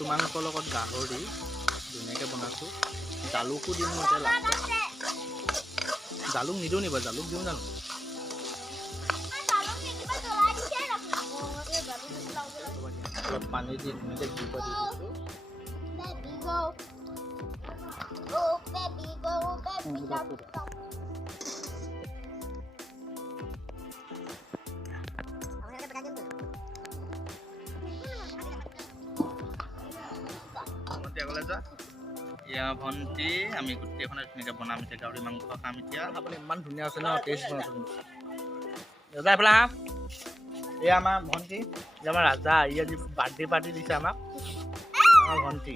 কচু মাংসৰ লগত গাহৰি ধুনীয়াকৈ বনাইছোঁ। জালুকো দিম মই এতিয়া লাষ্টত। জালুক নিদিওঁ নিবা? জালুক দিওঁ জানো? অলপ পানী দি ধুনীয়াকৈ জুইব দি দিছোঁ। এয়া ভণ্টি আমি গোটেইখনে ধুনীয়াকৈ বনাম এতিয়া গাহৰি মাংস খাম এতিয়া। খাবলৈ ইমান ধুনীয়া আছে ন, টেষ্ট বনাইছোঁ। দাদা এইফালে আহা। এয়া আমাৰ ভণ্টি, আমাৰ ৰাজা, ই আজি বাৰ্থডে পাৰ্টি দিছে আমাক, আমাৰ ভণ্টি।